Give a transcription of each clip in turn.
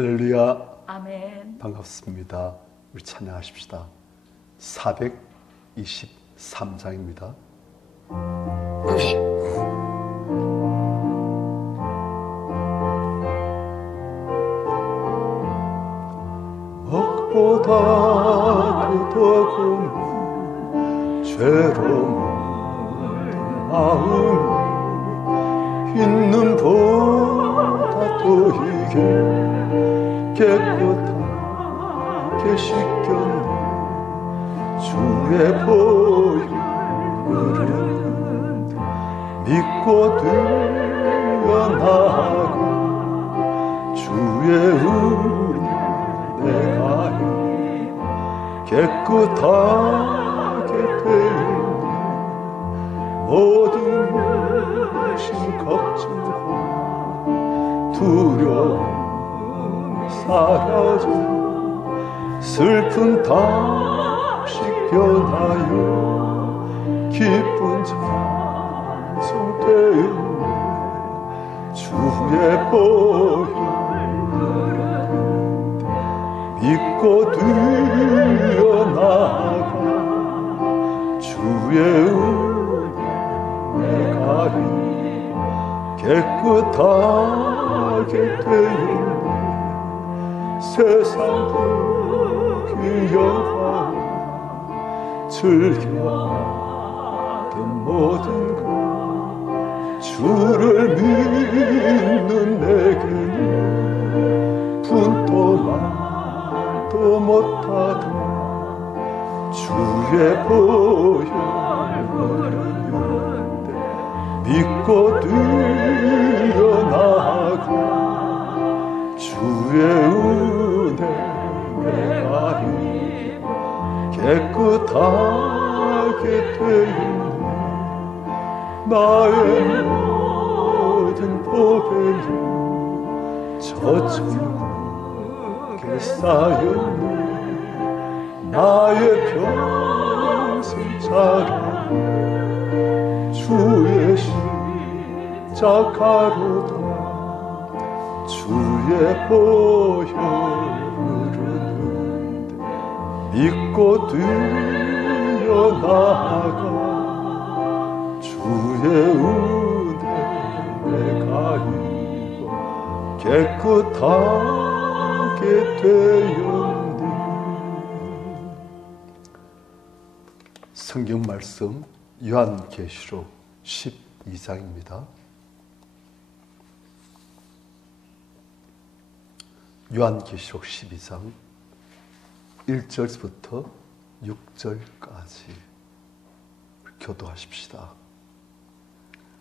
할렐루야. 아멘. 반갑습니다. 우리 찬양하십시다. 423장입니다. 억보다 더더군 죄로 물든 마음 있는 보다 또 이게 깨끗하게 씻겼네. 주의 보혈은 믿고 뛰어나가 주의 은혜가 깨끗하게 되었네. 모든 심 걱정과 두려움 사라져 슬픈 다시 변하여 기쁜 찬송 되었네. 주의 보혈 믿고 뛰어나가 주의 은혜가 깨끗하게 되었네. 세상 귀여워 즐겨하던 모든 것 주를 믿는 내게는 분도 말도 못하던 주의 보혈은 믿고 뛰어나가 주의 은혜가 깨끗하게 되었네. 나의 모든 보배는 저 천국에 쌓였네. 나의 평생 자랑 주의 십자가로다. 주의 보혈은 믿고 뛰어나가 주의 은혜가 이고 깨끗하게 되었네. 성경 말씀 요한계시록 12장입니다. 요한계시록 12장 1절부터 6절까지 교도하십시다.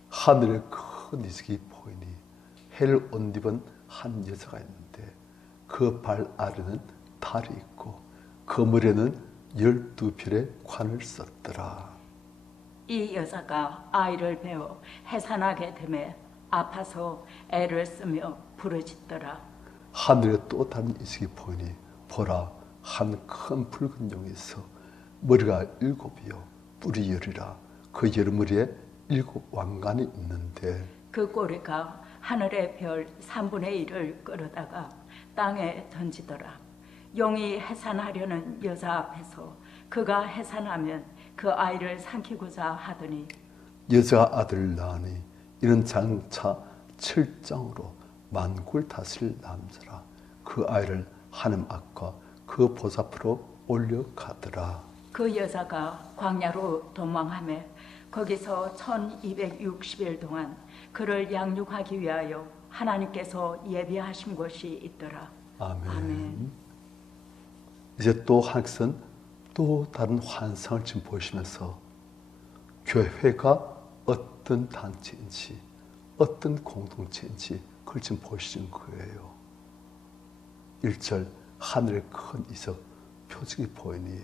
하늘에 큰 이슬이 보이니 해를 옷 입은 한 여자가 있는데 그 발 아래는 달이 있고 그물에는 12별의 관을 썼더라. 이 여자가 아이를 배워 해산하게 되매 아파서 애를 쓰며 부르짖더라. 하늘에 또 다른 이슬이 보이니 보라, 한 큰 붉은 용이 있어 머리가 7이요 뿔이 10이라. 그 열머리에 7 왕관이 있는데 그 꼬리가 하늘의 별 3분의 1을 끌어다가 땅에 던지더라. 용이 해산하려는 여자 앞에서 그가 해산하면 그 아이를 삼키고자 하더니 여자 아들을 낳으니 이는 장차 7장으로 만국을 다스릴 남자라. 그 아이를 하나님 앞과 그 보좌 앞으로 올려가더라. 그 여자가 광야로 도망하며 거기서 1260일 동안 그를 양육하기 위하여 하나님께서 예비하신 곳이 있더라. 아멘. 아멘. 이제 또 하나님께서는 또 다른 환상을 지금 보시면서 교회가 어떤 단체인지 어떤 공동체인지 그걸 지금 보시는 거예요. 1절 하늘에 큰 이석 표징이 보이니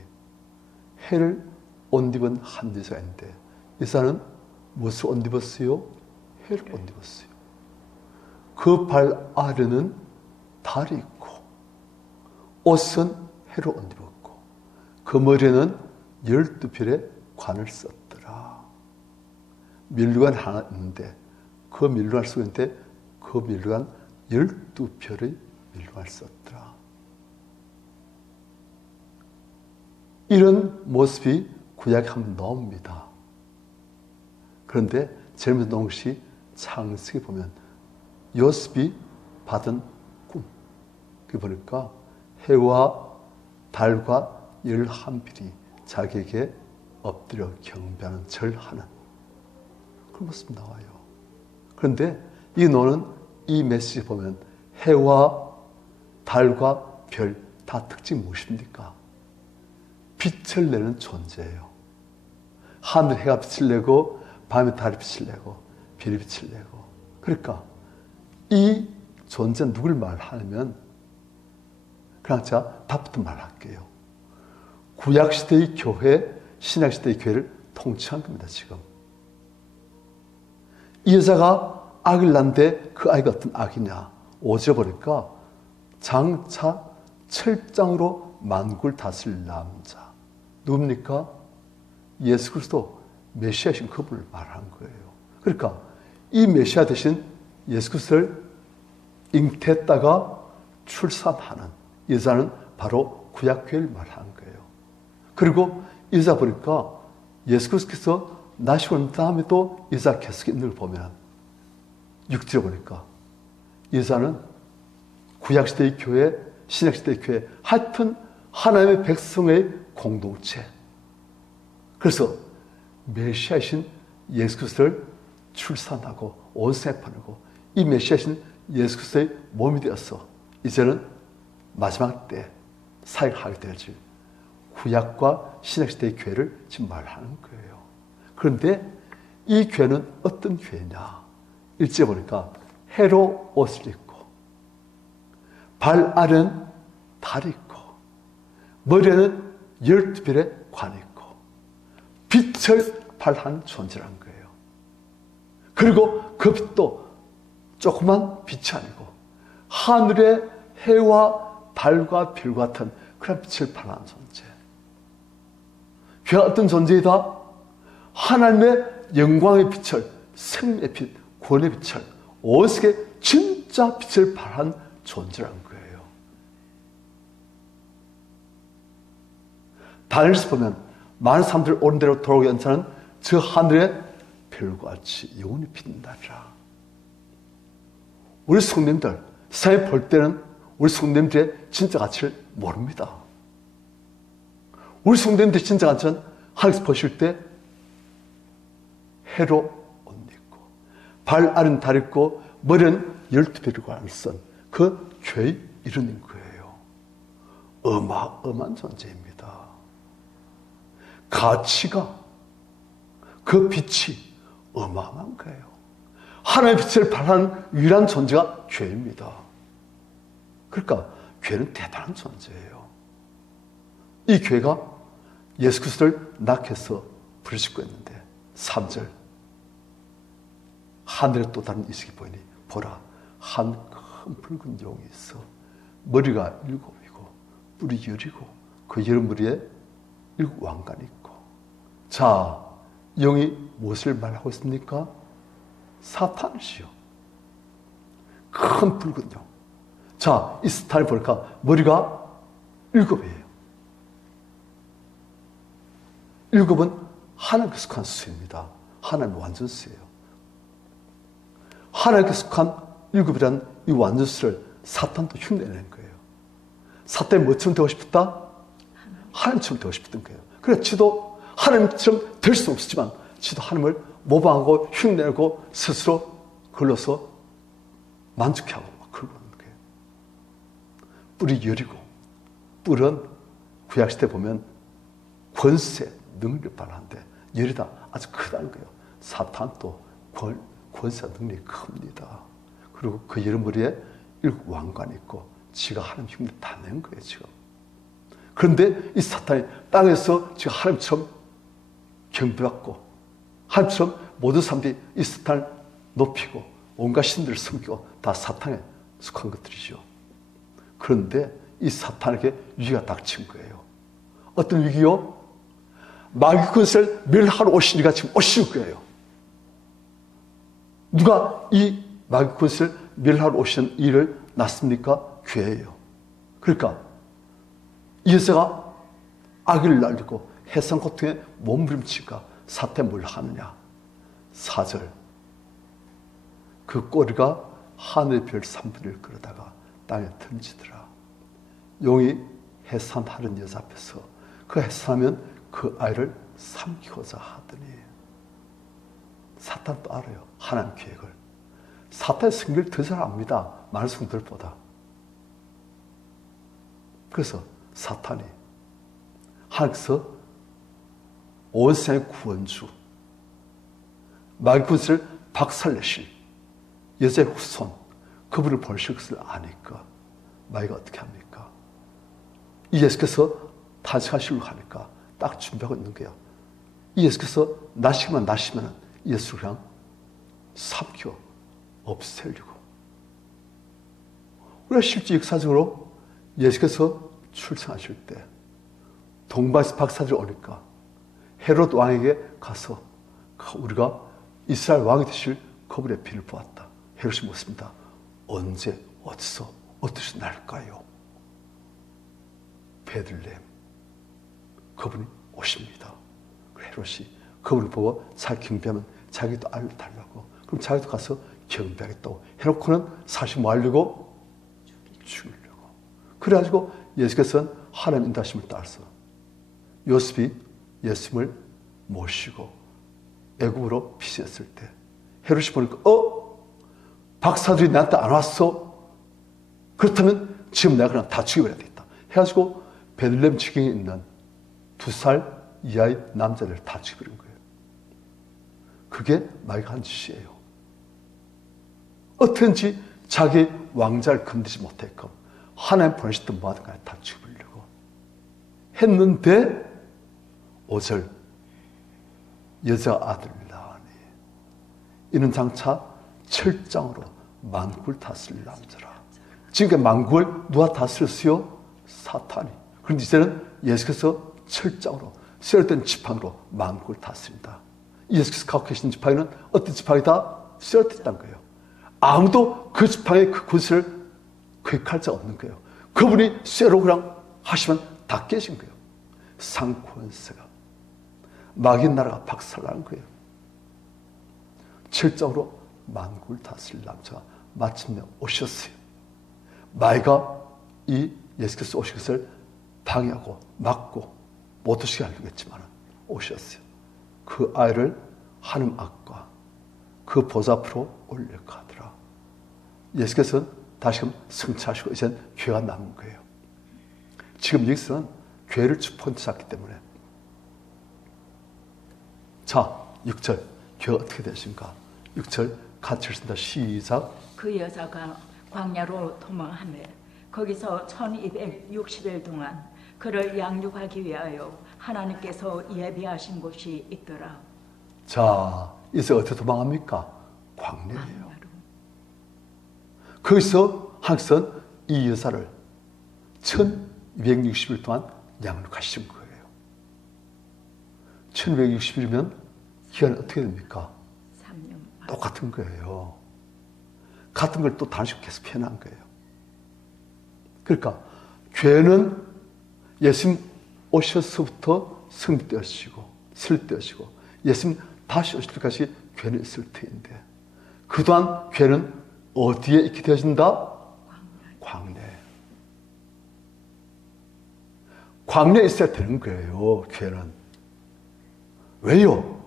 해를 옷 입은 한 여자가 있는데 여자는 무엇을 옷 입었어요? 해를 옷 입었어요. 그 발 아래는 달이 있고 옷은 해로 옷 입었고 그 머리에는 12별의 관을 썼더라. 밀관 하나 있는데 그 밀관 속에 있는데 그 밀관 12별의 멸망할 수 없더라. 이런 모습이 구약에 한번 나옵니다. 그런데 제레미야 동시 창세기 보면 요셉이 받은 꿈, 그 보니까 해와 달과 11별이 자기에게 엎드려 경배하는 절하는 그런 모습이 나와요. 그런데 이 노는 이 메시지 보면 해와 달과 별 다 특징이 무엇입니까? 빛을 내는 존재예요. 하늘 해가 빛을 내고 밤에 달이 빛을 내고 별이 빛을 내고. 그러니까 이 존재는 누굴 말하냐면 그냥 제가 답부터 말할게요. 구약시대의 교회, 신약시대의 교회를 통치한 겁니다. 지금 이 여자가 아기를 낳는데 그 아이가 어떤 아기냐? 오져 보니까 장차 철장으로 만국을 다스릴 남자. 누굽니까? 예수 그리스도 메시아신 그분을 말하는 거예요. 그러니까 이 메시아 대신 예수 그리스도를 잉태했다가 출산하는 여자는 바로 구약교회를 말하는 거예요. 그리고 여자 보니까 예수 그리스도께서 나시고 난 다음에도 여자가 계속 있는 걸 보면 6절에 보니까 여자는 구약시대의 교회, 신약시대의 교회, 하여튼 하나님의 백성의 공동체. 그래서 메시아이신 예수 그리스도를 출산하고 온 세상에 보내고 이 메시아이신 예수 그리스도의 몸이 되어서 이제는 마지막 때 사역하게 될지 구약과 신약시대의 교회를 지금 말하는 거예요. 그런데 이 교회는 어떤 교회냐? 일찍 보니까 해로 옷을 입고 발 아래는 달이 있고 머리에는 12별의 관이 있고 빛을 발하는 존재라는 거예요. 그리고 그 빛도 조그만 빛이 아니고 하늘의 해와 달과 별 같은 그런 빛을 발하는 존재. 교회가 어떤 존재이다? 하나님의 영광의 빛을, 생명의 빛, 구원의 빛을 온 세계에 진짜 빛을 발한 존재라는 거예요. 다니엘서 보면 많은 사람들 옳은 대로 돌아오게 한 자는 저 하늘의 별과 같이 영원히 빛나리라. 우리 성도님들 세상에 볼 때는 우리 성도님들의 진짜 가치를 모릅니다. 우리 성도님들의 진짜 가치는 하늘에서 보실 때 해로 옷 입고 발 아래는 달 있고 머리는 12별과 쓴 그 죄의 이름인 거예요. 어마어마한 존재입니다. 가치가 그 빛이 어마어마한 거예요. 하나님의 빛을 발하는 유일한 존재가 죄입니다. 그러니까 죄는 대단한 존재예요. 이 죄가 예수 그리스도를 낳게해서 부르짖고 있는데 3절 하늘에 또 다른 이색이 보이니 보라 한 큰 붉은 용이 있어 머리가 7이고 뿔이 10이고 그 10머리에 7 왕관이 있고 자 영이 무엇을 말하고 있습니까? 사탄이시요. 큰 붉은 용. 자, 이 사탄을 보니까 머리가 7이에요. 7은 하나님께 속한 수입니다. 하나님 완전수예요. 하나님께 속한 7이라는 이 완전수를 사탄도 흉내내는 거예요. 사탄이 뭐처럼 되고 싶었다? 하나님처럼 되고 싶었던 거예요. 그래서 지도 하나님처럼 될 수 없었지만 지도 하나님을 모방하고 흉내내고 스스로 걸러서 만족해하고 막 그러고 있는 거예요. 뿔이 열이고 뿔은 구약시대 보면 권세, 능력을 발하는데 열이다 아주 크다는 거예요. 사탄도 권세, 능력이 큽니다. 그리고 그 여러머리에 7 왕관이 있고 지가 하나님 흉내 다 낸 거예요 지금. 그런데 이 사탄이 땅에서 지금 하나님처럼 경배받고 하나님처럼 모든 사람들이 이 사탄을 높이고 온갖 신들을 섬기고 다 사탄에 속한 것들이죠. 그런데 이 사탄에게 위기가 닥친 거예요. 어떤 위기요? 마귀 권세를 멸하러 오신 이가 지금 오실 거예요. 누가 이 마귀 권세를 멸하러 오신 이를 낳습니까? 교회예요. 그러니까 이 여자가 아기를 낳고 해산 고통에 몸부림치니까 사탄이 뭘 하느냐. 4절 그 꼬리가 하늘의 별 3분의 1을 끌어다가 땅에 던지더라. 용이 해산하는 여자 앞에서 그 해산하면 그 아이를 삼키고자 하더니 사탄도 알아요. 하나님 계획을. 사탄의 성격을 더 잘 압니다. 많은 성들보다. 그래서 사탄이 하나님께서 온 세상의 구원주 마귀 군수를 박살내실 여자의 후손 그분을 보내실 것을 아니까 마귀가 어떻게 합니까? 이 예수께서 탄생하시려고 하니까 딱 준비하고 있는 거예요. 이 예수께서 나시면 예수를 그냥 삼켜 없애려고. 우리가 실제 역사적으로 예수께서 출생하실 때 동방에서 박사들이 오니까 헤롯 왕에게 가서 우리가 이스라엘 왕이 되실 그분의 빛을 보았다. 헤롯이 묻습니다. 언제 어디서 어떻게 날까요? 베들레헴 그분이 오십니다. 헤롯이 그분을 보고 자기 경배하면 자기도 알려달라고. 그럼 자기도 가서 경배하겠다고 해놓고는 사실 뭐 하려고? 죽이려고. 그래가지고 예수께서는 하나님 인도하심을 따라서 요셉이 예수님을 모시고 애굽으로 피신했을 때 헤롯이 보니까 박사들이 나한테 안 왔어? 그렇다면 지금 내가 그냥 다 죽여버려야 되겠다. 해가지고 베들레헴 지경에 있는 2살 이하의 남자를 다 죽여버린 거예요. 그게 마귀가 한 짓이에요. 어떻게든지 자기 왕자를 건드리지 못했건 하나님 보내셨던 뭐하든 간에 다 죽여버리려고 했는데 5절 여자 아들을 낳으니 이는 장차 철장으로 만국을 다스릴 남자라. 지금까지 만국을 누가 다스렸어요? 사탄이. 그런데 이제는 예수께서 철장으로 쓰여졌던 지팡이로 만국을 다스린다. 예수께서 갖고 계신 지팡이는 어떤 지팡이다? 쓰여졌다는 거예요. 아무도 그 지팡이의 그 구슬을 괴할 자 없는 거예요. 그분이 쇠로 그냥 하시면 다 깨진 거예요. 상권세가 마귀 나라가 박살나는 거예요. 철장으로 만국을 다스릴 남자가 마침내 오셨어요. 마귀가 이 예수께서 오신 것을 방해하고 막고 못 오시게 하려고 했지만 오셨어요. 그 아이를 하나님 앞과 그 보좌 앞으로 올려고 하더라. 예수께서는 다시금 승차하시고 이제는 교회가 남은 거예요. 지금 여기서는 교회를 포인트 잡기 때문에 자 6절 교회가 어떻게 되신가? 6절 같이 읽습니다. 시작. 그 여자가 광야로 도망하며 거기서 1260일 동안 그를 양육하기 위하여 하나님께서 예비하신 곳이 있더라. 자, 이제 어떻게 도망합니까? 광야예요. 거기서 하나님께서는 이 여자를 1260일 동안 양육하신 거예요. 1260일이면 기간이 어떻게 됩니까? 3년. 똑같은 거예요. 같은 걸 또 다시 계속 해난 거예요. 그러니까 교회는 예수님 오셔서부터 성립되어지고 설립되어지고 예수님 다시 오실 때까지 교회는 있을 터인데 그동안 교회는 어디에 있게 되어진다? 광야에. 광야에 있어야 되는 거예요. 교회는. 왜요?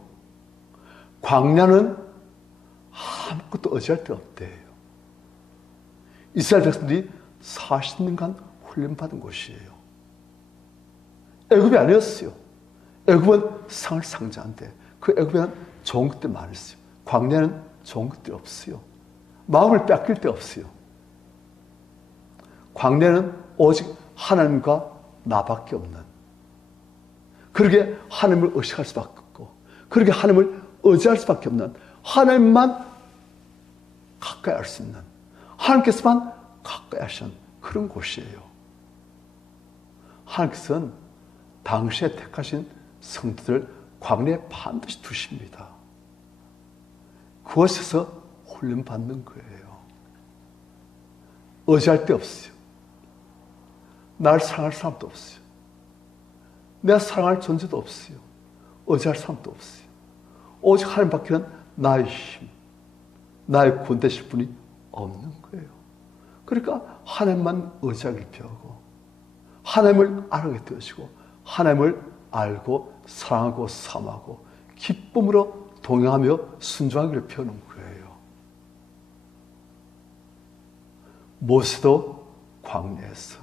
광야는 아무것도 의지할 데가 없대요. 이스라엘 백성들이 40년간 훈련받은 곳이에요. 애굽이 아니었어요. 애굽은 상을 상징한데 그 애굽에는 좋은 것들이 많았어요. 광야는 좋은 것들이 없어요. 마음을 뺏길 데 없어요. 광야는 오직 하나님과 나밖에 없는, 그러게 하나님을 의식할 수밖에 없고 그러게 하나님을 의지할 수밖에 없는, 하나님만 가까이 할 수 있는, 하나님께서만 가까이 하시는 그런 곳이에요. 하나님께서는 당시에 택하신 성도들을 광야에 반드시 두십니다. 그곳에서 훈련받는 거예요. 의지할 데 없어요. 날 사랑할 사람도 없어요. 내가 사랑할 존재도 없어요. 의지할 사람도 없어요. 오직 하나님밖에는 나의 힘, 나의 구원 되실 분이 없는 거예요. 그러니까 하나님만 의지하기를 배우고 하나님을 알게 되시고 하나님을 알고 사랑하고 사모하고 기쁨으로 동행하며 순종하기를 배우는 거예요. 모세도 광야에서,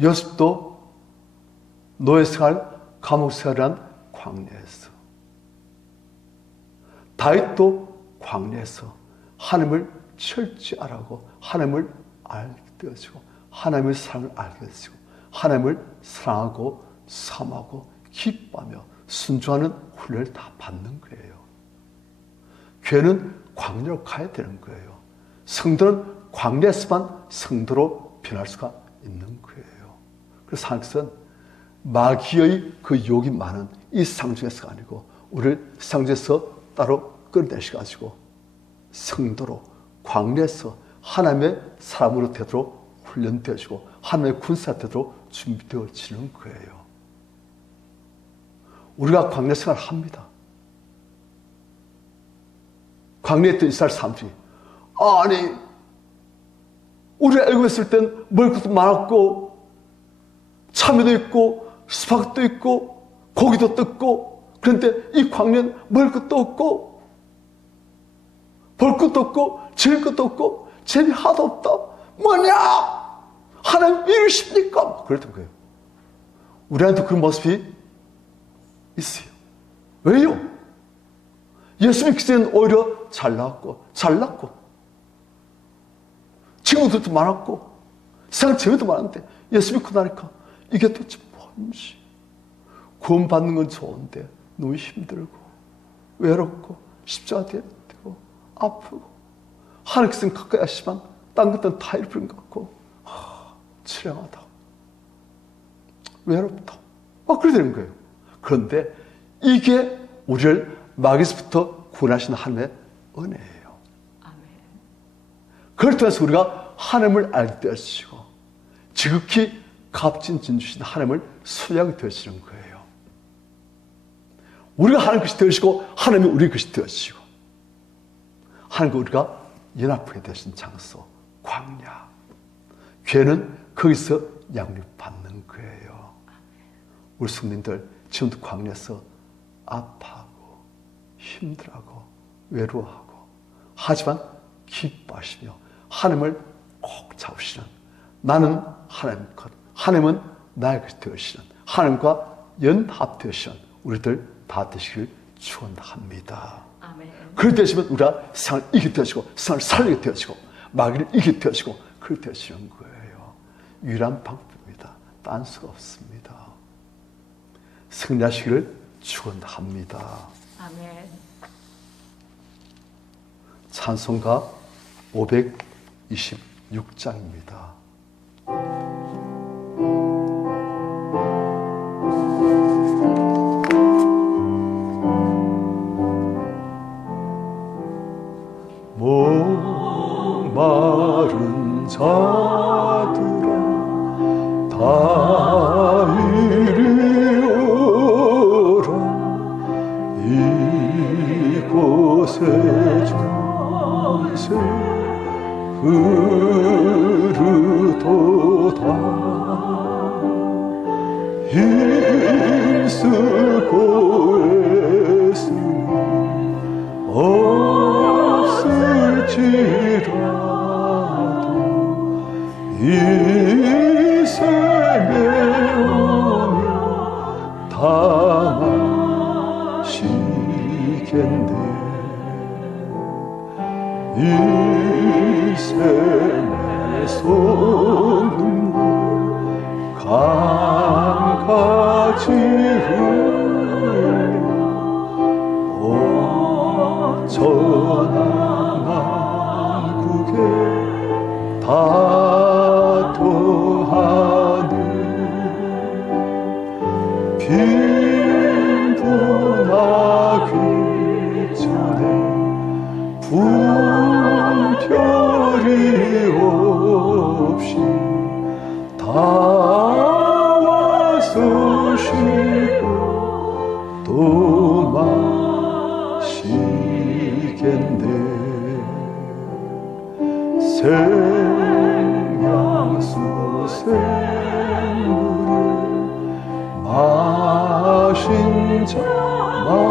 요셉도 노예생활, 감옥생활이란 광야에서, 다윗도 광야에서 하나님을 철저히 알아고 하나님을 알게 되어지고 하나님의 사랑을 알게 되시고 하나님을 사랑하고 사모하고 기뻐하며 순종하는 훈련을 다 받는 거예요. 교회는 광야로 가야 되는 거예요. 성도는 광야에서만 성도로 변할 수가 있는 거예요. 그래서 하나님께서는 마귀의 그 유혹이 많은 이 세상 중에서가 아니고 우리를 세상 중에서 따로 끌어내셔가지고 성도로 광야에서 하나님의 사람으로 되도록 훈련되어지고 하나님의 군사가 되도록 준비되어지는 거예요. 우리가 광야 생활을 합니다. 광야에 있던 이스라엘 사람들이 아니 우리가 애굽에 있을 땐 먹을 것도 많았고 참외도 있고 수박도 있고 고기도 뜯고 그런데 이 광야는 먹을 것도 없고 볼 것도 없고 즐길 것도 없고 재미 하나도 없다. 뭐냐? 하나님 이러십니까? 그랬던 거예요. 우리한테 그런 모습이 있어요. 왜요? 예수 믿기 전에는 오히려 잘났고 친구들도 많았고 세상 재미도 많은데 예수 믿고 나니까 이게 도대체 뭔지 구원받는 건 좋은데 너무 힘들고 외롭고 십자가 되고 아프고 하나님께서는 가까이 하시지만 딴 것들은 다 잃어버린 것 같고 치량하다 외롭다 그래 되는 거예요. 그런데 이게 우리를 마귀에서부터 구원하시는 하나님의 은혜예요. 아멘. 그걸 통해서 우리가 하나님을 알게 되시고 지극히 값진 진주신 하나님을 소유하게 되시는 거예요. 우리가 하나님 것이 되시고 하나님이 우리 것이 되시고 하나님과 우리가 연합하게 되신 장소 광야. 교회는 거기서 양육받는 거예요. 우리 성도님들 지금도 광야에서 아파하고 힘들어하고 외로워하고 하지만 기뻐하시며 하나님을 꼭 잡으시는 나는 하나님 것, 하나님은 나의 것이 되시는 하나님과 연합되시는 우리들 다 되시길 축원합니다. 아멘. 그렇게 되시면 우리가 세상을 이기게 되시고 세상을 살리게 되시고 마귀를 이기게 되시고 그렇게 되시는 거예요. 유일한 방법입니다. 딴 수가 없습니다. 승리하시기를 축원합니다. 아멘. 찬송가 526장입니다. 목마른 자들아 다 이리 오라 이곳에 정세 흐르도다 힘쓰고 애쓰니 없을지라도 이 생에 오며 당하시겠네 이 생의 손눈물 강같이 흘려 전하남국에 다 통하네 빈부나기 전에 품별이 없이 다 와서 쉬고 또 마시겠네. 생명수 샘물을 마신 자마다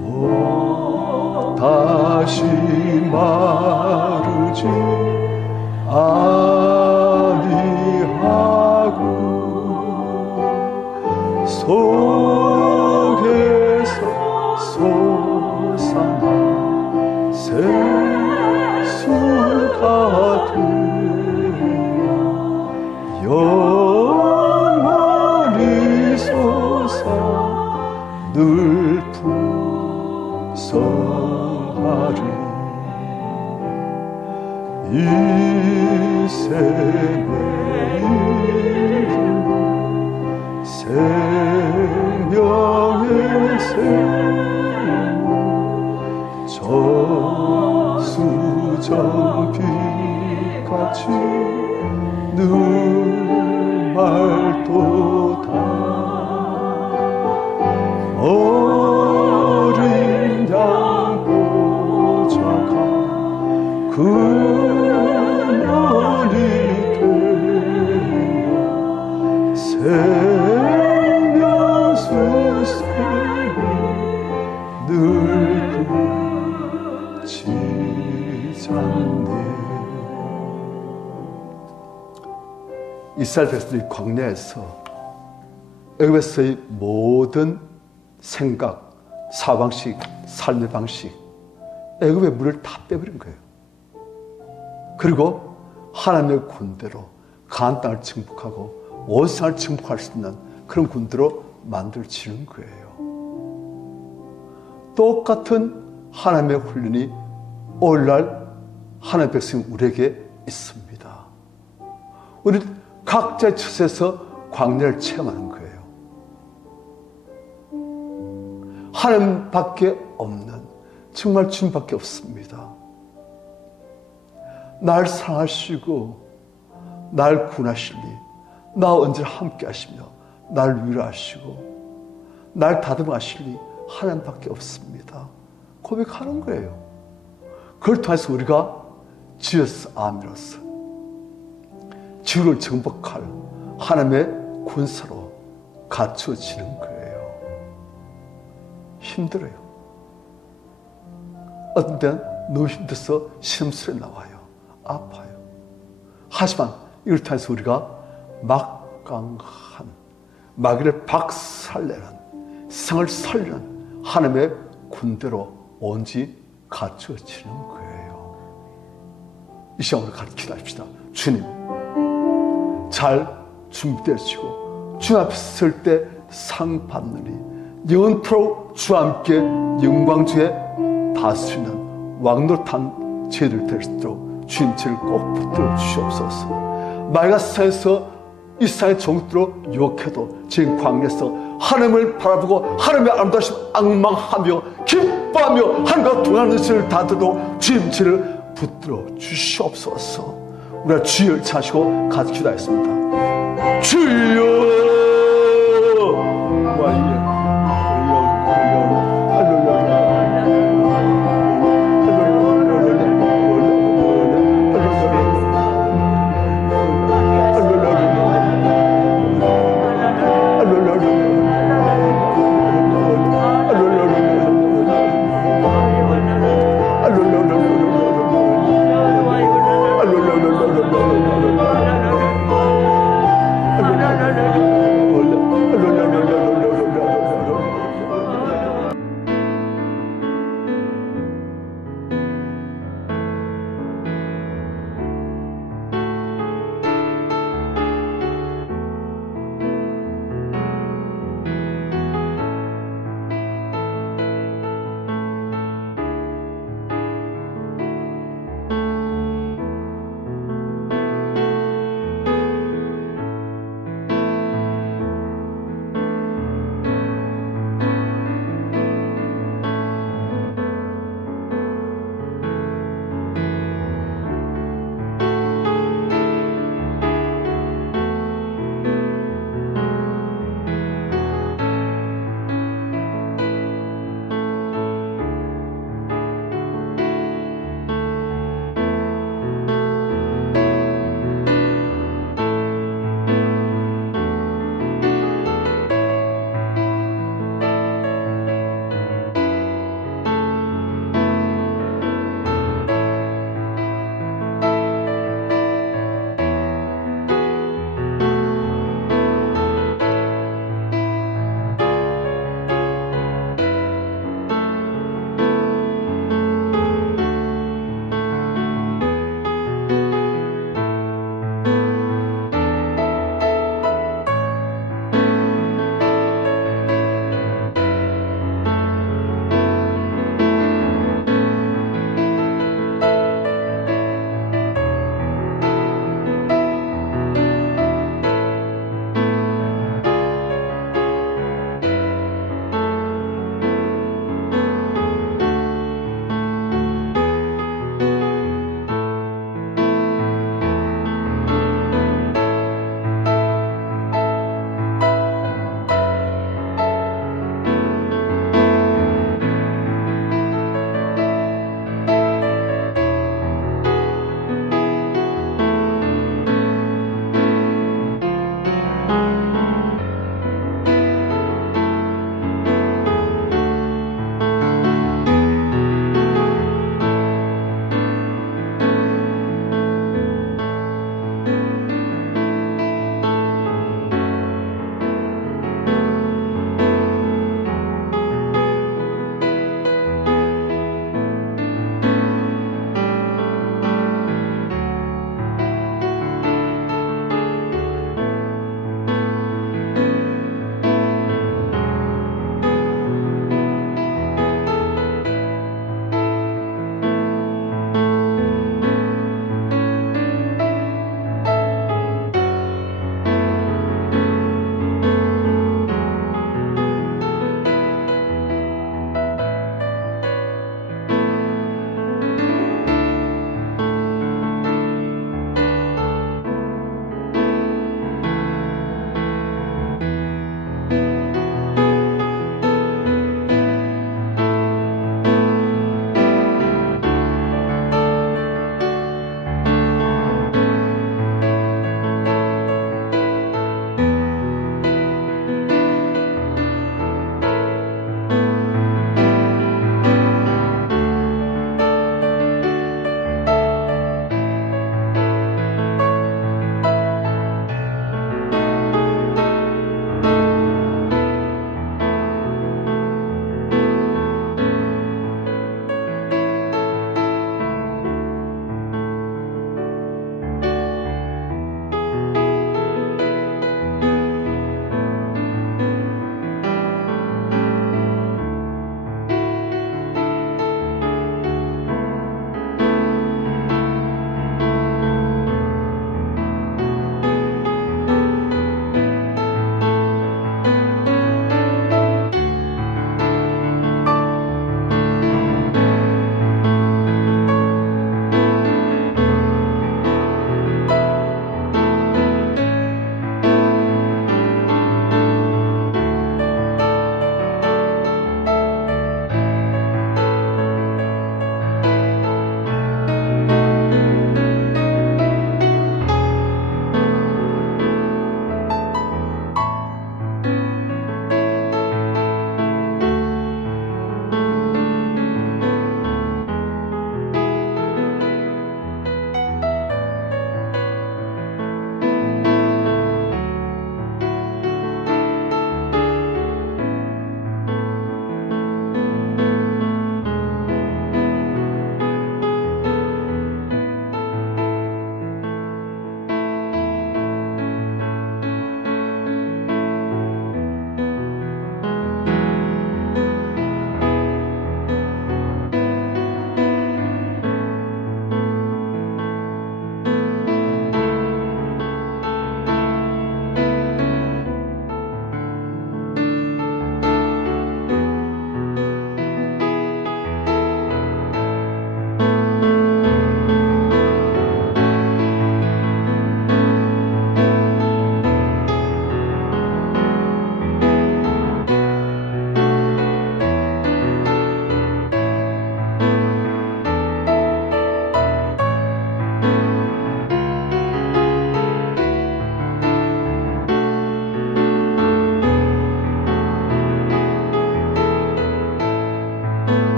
못 다시 마르지 아니하고 속에서 솟아나 생수가 되어 영원히 솟아 늘 풍성하리. 이 샘의 이름 생명의 샘 저수정빛같이 늘 맑도다. 어린 양보자가 그년이 되어 생명수 샘이 늘 그치지 않네. 이스라엘 백성들이 광야에서 애굽에서의 모든 생각, 사방식, 삶의 방식, 애굽의 물을 다 빼버린 거예요. 그리고 하나님의 군대로 가나안 땅을 정복하고 온 세상을 정복할 수 있는 그런 군대로 만들어지는 거예요. 똑같은 하나님의 훈련이 오늘날 하나님의 백성 우리에게 있습니다. 우리 각자의 처소에서 광야를 체험하는 거예요. 하나님밖에 없는, 정말 주님밖에 없습니다. 날 사랑하시고 날 구원하시니 나와 언제나 함께 하시며 날 위로하시고 날 다듬어하시니 하나님밖에 없습니다. 고백하는 거예요. 그걸 통해서 우리가 지어서 아미로서 지구를 정복할 하나님의 군사로 갖춰지는 거예요. 힘들어요. 어떤 때는 너무 힘들어서 심술에 나와요. 아파요. 하지만 이걸 통해서 우리가 막강한 마귀를 박살내는, 세상을 살리는 하나님의 군대로 온전히 갖춰지는 거예요. 이 시간 우리 같이 기도합시다. 주님, 잘 준비되시고 주 앞에 설 때 상 받느니 영원토록 주와 함께 영광주에 다스리는 왕노릇한 저희들 될 수 있도록 주님 저를 꼭 붙들어 주시옵소서. 마귀가 세상에서 이 세상의 종들로 유혹해도 지금 광야에서 하나님을 바라보고 하나님의 아름다우심 앙망하며 기뻐하며 하나님과 동행하는 것을 다들도 주님 저를 붙들어 주시옵소서. 우리가 주여 찾으시고 같이 기도하겠습니다. 주여